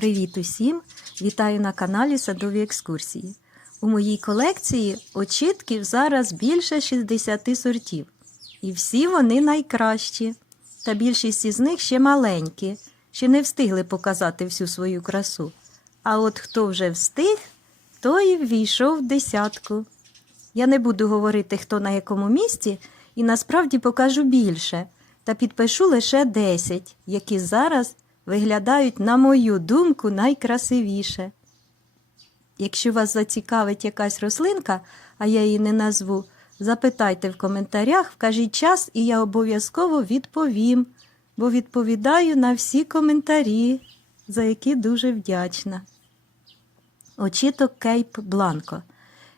Привіт усім! Вітаю на каналі Садові екскурсії. У моїй колекції очітків зараз більше 60 сортів. І всі вони найкращі. Та більшість із них ще маленькі, ще не встигли показати всю свою красу. А от хто вже встиг, той ввійшов в десятку. Я не буду говорити, хто на якому місці, і насправді покажу більше, та підпишу лише 10, які зараз виглядають, на мою думку, найкрасивіше. Якщо вас зацікавить якась рослинка, а я її не назву, запитайте в коментарях, вкажіть час, і я обов'язково відповім, бо відповідаю на всі коментарі, за які дуже вдячна. Очіток Кейп Бланко.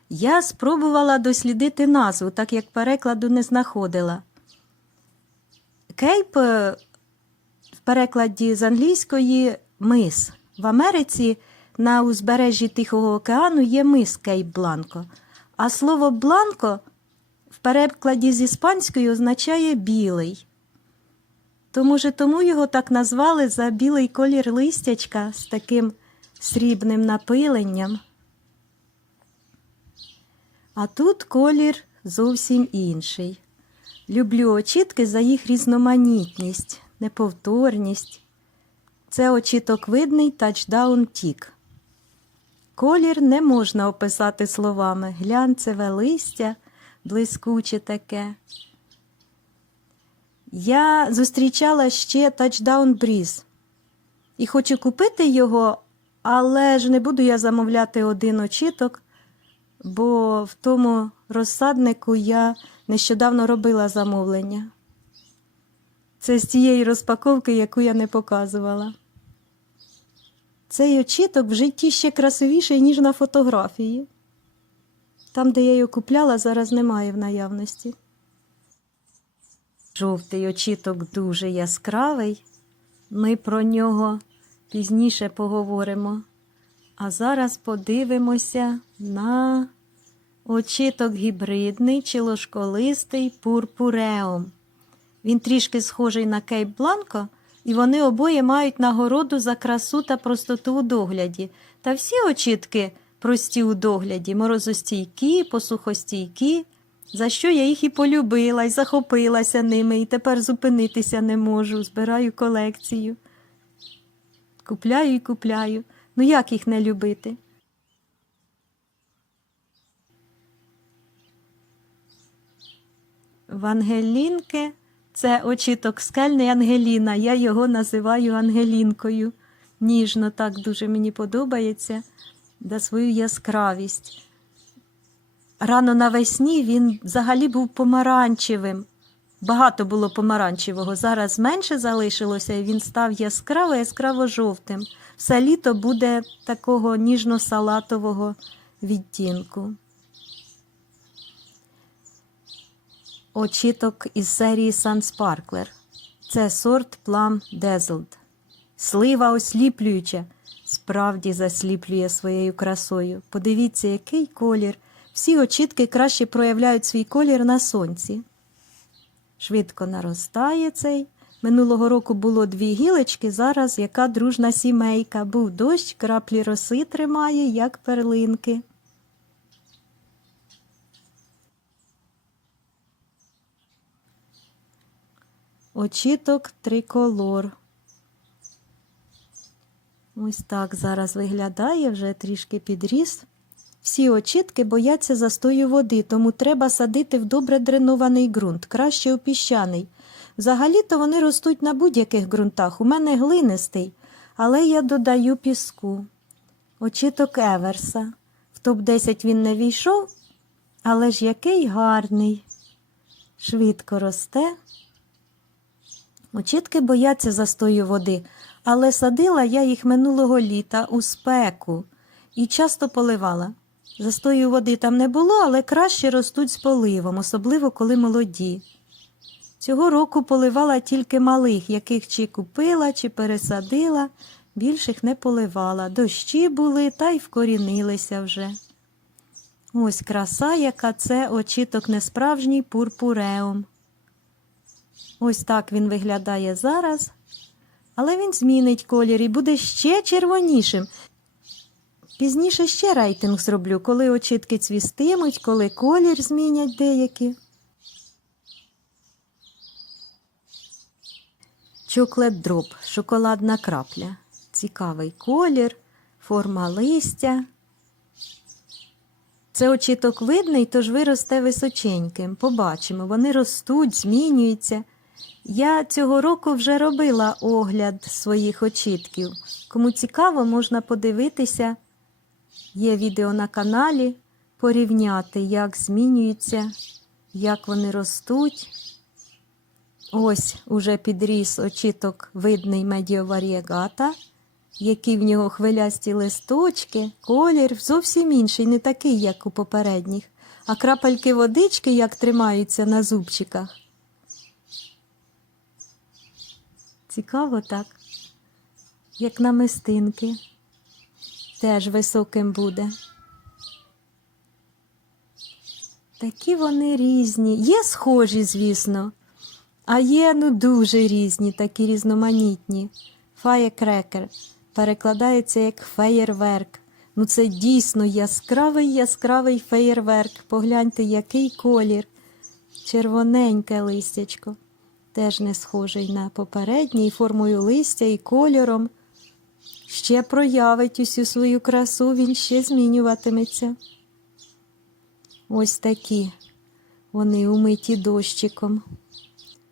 Я спробувала дослідити назву, так як перекладу не знаходила. Кейп е, перекладі з англійської мис. В Америці на узбережжі Тихого океану є мис Кейп Бланко. А слово бланко в перекладі з іспанської означає білий. То, може, тому його так назвали за білий колір листячка з таким срібним напиленням. А тут колір зовсім інший. Люблю очітки за їх різноманітність, неповторність. Це очіток видний тачдаун тік. Колір не можна описати словами. Глянцеве листя, блискуче таке. Я зустрічала ще тачдаун бріз і хочу купити його, але ж не буду я замовляти один очіток, бо в тому розсаднику я нещодавно робила замовлення. Це з тієї розпаковки, яку я не показувала. Цей очіток в житті ще красивіший, ніж на фотографії. Там, де я його купляла, зараз немає в наявності. Жовтий очіток дуже яскравий. Ми про нього пізніше поговоримо. А зараз подивимося на очіток гібридний чи ложколистий пурпуреум. Він трішки схожий на Кейп Бланко, і вони обоє мають нагороду за красу та простоту у догляді. Та всі очітки прості у догляді, морозостійкі, посухостійкі, за що я їх і полюбила, і захопилася ними, і тепер зупинитися не можу, збираю колекцію. Купляю і купляю. Ну як їх не любити? Вангелінки це очіток скельний Ангеліна. Я його називаю Ангелінкою. Ніжно так дуже мені подобається за свою яскравість. Рано навесні він взагалі був помаранчевим. Багато було помаранчевого. Зараз менше залишилося, і він став яскраво яскраво жовтим. Все літо буде такого ніжно-салатового відтінку. Очіток із серії Sun Sparkler. Це сорт Plum Dazzled. Слива осліплююча, справді засліплює своєю красою. Подивіться, який колір. Всі очітки краще проявляють свій колір на сонці. Швидко наростає цей. Минулого року було дві гілочки, зараз яка дружна сімейка. Був дощ, краплі роси тримає, як перлинки. Очіток триколор. Ось так зараз виглядає, вже трішки підріс. Всі очітки бояться застою води, тому треба садити в добре дренований ґрунт, краще у піщаний. Взагалі-то вони ростуть на будь-яких ґрунтах. У мене глинистий, але я додаю піску. Очіток Еверса. В топ-10 він не війшов, але ж який гарний. Швидко росте. Очітки бояться застою води, але садила я їх минулого літа у спеку і часто поливала. Застою води там не було, але краще ростуть з поливом, особливо коли молоді. Цього року поливала тільки малих, яких чи купила, чи пересадила, більших не поливала. Дощі були та й вкорінилися вже. Ось краса, яка це очіток несправжній пурпуреум. Ось так він виглядає зараз. Але він змінить колір і буде ще червонішим. Пізніше ще рейтинг зроблю, коли очітки цвістимуть, коли колір змінять деякі. Чоклет дроп, шоколадна крапля. Цікавий колір, форма листя. Це очіток видний, тож виросте височеньким. Побачимо, вони ростуть, змінюються. Я цього року вже робила огляд своїх очітків. Кому цікаво, можна подивитися. Є відео на каналі, порівняти, як змінюються, як вони ростуть. Ось уже підріс очіток видний медіоварієгата, які в нього хвилясті листочки, колір зовсім інший, не такий, як у попередніх, а крапельки водички, як тримаються на зубчиках. Цікаво так, як намистинки. Теж високим буде. Такі вони різні. Є схожі, звісно, а є ну дуже різні, такі різноманітні. Фаєкрекер перекладається як феєрверк. Ну це дійсно яскравий яскравий феєрверк. Погляньте, який колір. Червоненьке листячко. Теж не схожий на попередній, формою листя, і кольором. Ще проявить усю свою красу, він ще змінюватиметься. Ось такі вони умиті дощиком.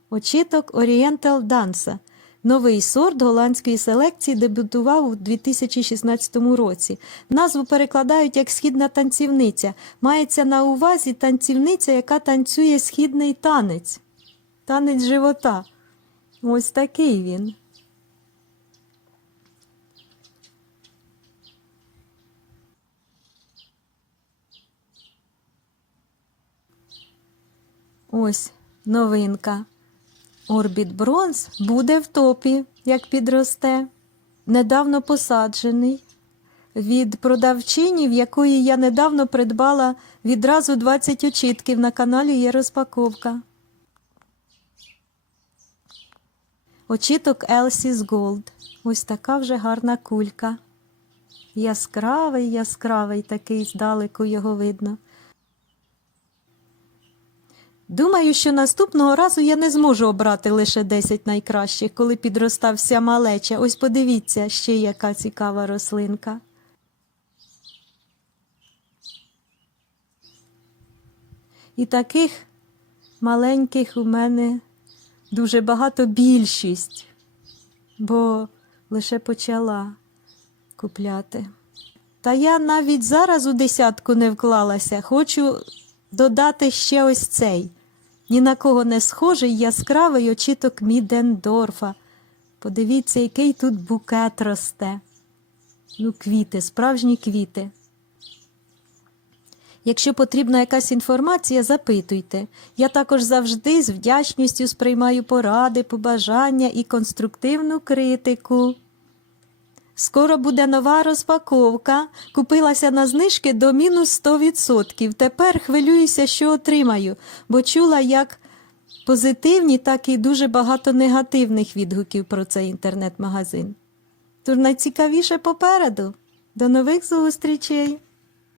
Очіток Oriental Dansa. Новий сорт голландської селекції дебютував у 2016 році. Назву перекладають як східна танцівниця. Мається на увазі танцівниця, яка танцює східний танець. Танець живота. Ось такий він. Ось новинка. Орбіт Бронз буде в топі, як підросте. Недавно посаджений. Від продавчині, в якої я недавно придбала відразу 20 очітків. На каналі є розпаковка. Очіток Elsie's Gold. Ось така вже гарна кулька. Яскравий, яскравий такий здалеку його видно. Думаю, що наступного разу я не зможу обрати лише 10 найкращих, коли підростав вся малеча. Ось подивіться, ще яка цікава рослинка. І таких маленьких у мене дуже багато більшість, бо лише почала купляти. Та я навіть зараз у десятку не вклалася. Хочу додати ще ось цей. Ні на кого не схожий яскравий очіток Мідендорфа. Подивіться, який тут букет росте. Ну, квіти, справжні квіти. Якщо потрібна якась інформація, запитуйте. Я також завжди з вдячністю сприймаю поради, побажання і конструктивну критику. Скоро буде нова розпаковка. Купилася на знижки до мінус 100%. Тепер хвилююся, що отримаю, бо чула як позитивні, так і дуже багато негативних відгуків про цей інтернет-магазин. Тож найцікавіше попереду. До нових зустрічей!